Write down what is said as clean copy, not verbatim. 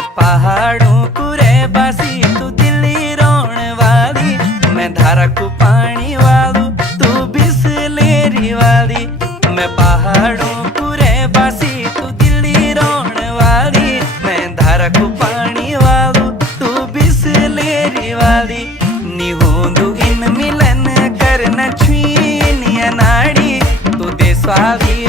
मैं पहाड़ों कुरे बासी तू दिल्ली रोण वाली, मैं धारा को पानी वालू तू बिसलेरी वाली। मैं पहाड़ों कुरे बासी तू दिल्ली रोण वाली, मैं धारा को पानी वालू तू बिसलेरी वाली। निहोंदू इन मिलन करना छुई नाड़ी तू देश वाली।